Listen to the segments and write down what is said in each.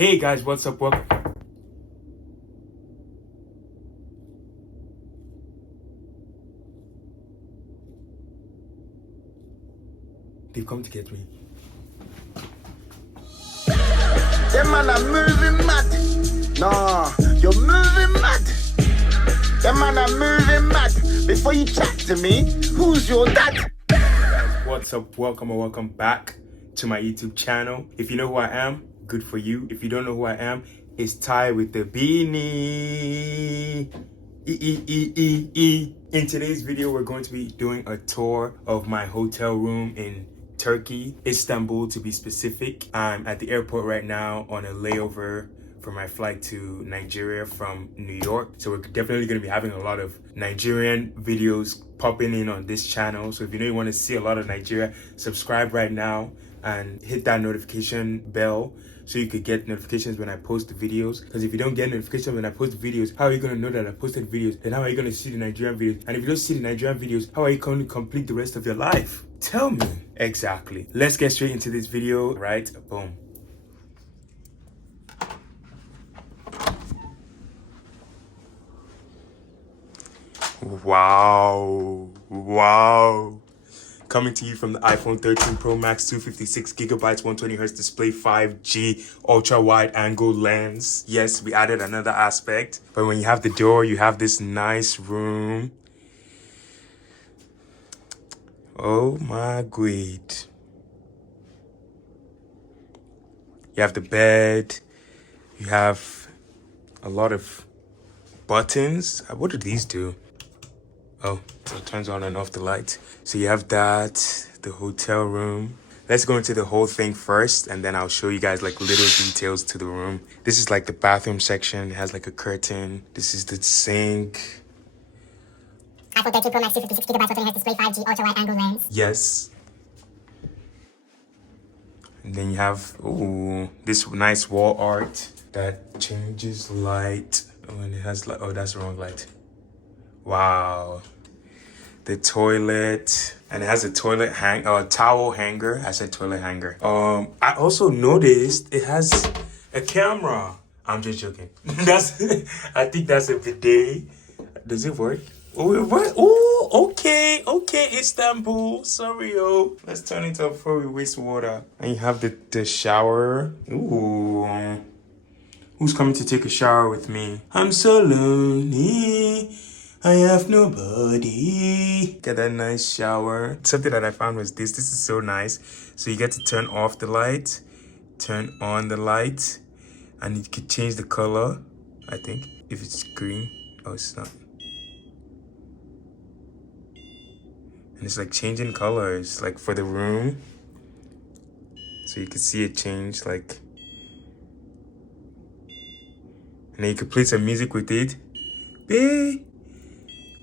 Hey guys, what's up? Welcome. They've come to get me. Them man are moving mad. Nah, you're moving mad. Them man are moving mad. Before you chat to me, who's your dad? What's up? Welcome and welcome back to my YouTube channel. If you know who I am, good for you. If you don't know who I am, it's Ty with the beanie. In today's video, we're going to be doing a tour of my hotel room in Turkey, Istanbul to be specific. I'm at the airport right now on a layover for my flight to Nigeria from New York. So we're definitely going to be having a lot of Nigerian videos popping in on this channel. So if you know you want to see a lot of Nigeria, subscribe right now and hit that notification bell so you could get notifications when I post the videos. Because if you don't get notifications when I post videos, how are you going to know that I posted videos? And how are you going to see the Nigerian videos? And if you don't see the Nigerian videos, how are you going to complete the rest of your life? Tell me. Exactly. Let's get straight into this video, right? Boom. Wow. Coming to you from the iPhone 13 Pro Max, 256 gigabytes, 120 hertz display, 5G, ultra wide angle lens. Yes, we added another aspect. But when you have the door, you have this nice room. Oh my god. You have the bed. You have a lot of buttons. What do these do? Oh, so it turns on and off the light. So you have that, the hotel room. Let's go into the whole thing first, and then I'll show you guys like little details to the room. This is like the bathroom section. It has like a curtain. This is the sink. iPhone 13 Pro Max, 256 gigabytes, 120 hertz display, 5G, ultra wide angle lens. Yes. And then you have, ooh, this nice wall art that changes light. Oh, and it has like, oh, that's the wrong light. Wow. The toilet, and it has a towel hanger. I said toilet hanger. I also noticed it has a camera. I'm just joking. I think that's a bidet. Does it work? Oh, it works. Oh, okay, Istanbul. Sorry, yo. Let's turn it up before we waste water. And you have the shower. Ooh. Who's coming to take a shower with me? I'm so lonely. I have nobody. Get that nice shower. Something that I found was this. This is so nice. So you get to turn off the light, turn on the light, and you could change the color, I think. If it's green. Oh, it's not. And it's like changing colors, like for the room. So you can see it change, like. And then you could play some music with it.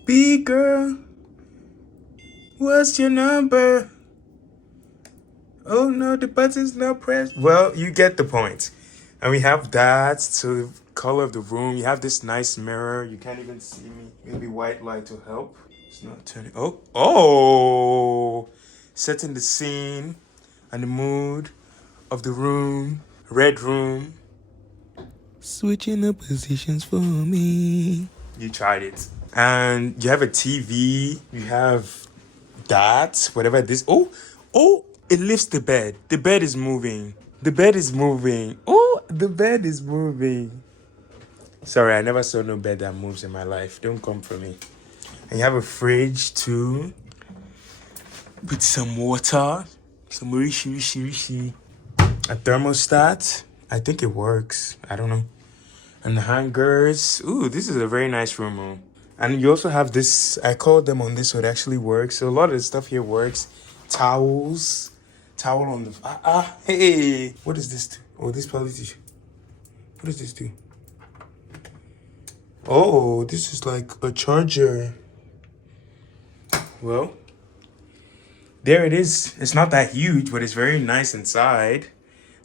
Baby girl, what's your number? Oh no, the button's not pressed. Well, you get the point. And we have that to the color of the room. You have this nice mirror. You can't even see me. Maybe white light will help. It's not turning. Oh, setting the scene and the mood of the room. Red room. Switching the positions for me. You tried it. And you have a TV. You have that, whatever this. Oh, it lifts the bed. The bed is moving. The bed is moving. Oh, the bed is moving. Sorry, I never saw no bed that moves in my life. Don't come for me. And you have a fridge too. With some water. Some rishi. A thermostat. I think it works. I don't know. And the hangers. Ooh, this is a very nice room. And you also have this. I called them on this, so it actually works. So a lot of the stuff here works. Towels. Towel on the. Hey. What does this do? Oh, this probably tissue. What does this do? Oh, this is like a charger. Well, there it is. It's not that huge, but it's very nice inside.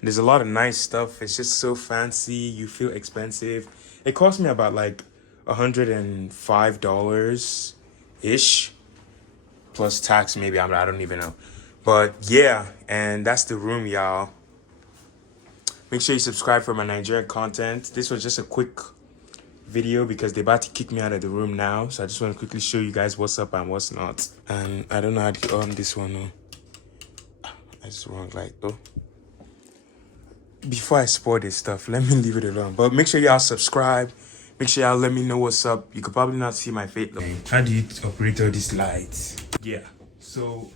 There's a lot of nice stuff. It's just so fancy. You feel expensive. It cost me about like $105 ish, plus tax maybe. I don't even know. But yeah, and that's the room, y'all. Make sure you subscribe for my Nigerian content. This was just a quick video because they're about to kick me out of the room now. So I just want to quickly show you guys what's up and what's not. And I don't know how to on this one. Oh. That's wrong light though. Before I spoil this stuff, let me leave it alone. But make sure y'all subscribe. Make sure y'all let me know what's up. You could probably not see my face. How do you operate all these lights? Yeah. So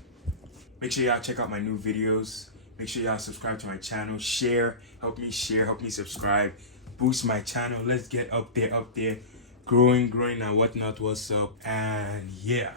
make sure y'all check out my new videos. Make sure y'all subscribe to my channel. Share. Help me share. Help me subscribe. Boost my channel. Let's get up there. Growing and whatnot. What's up? And yeah.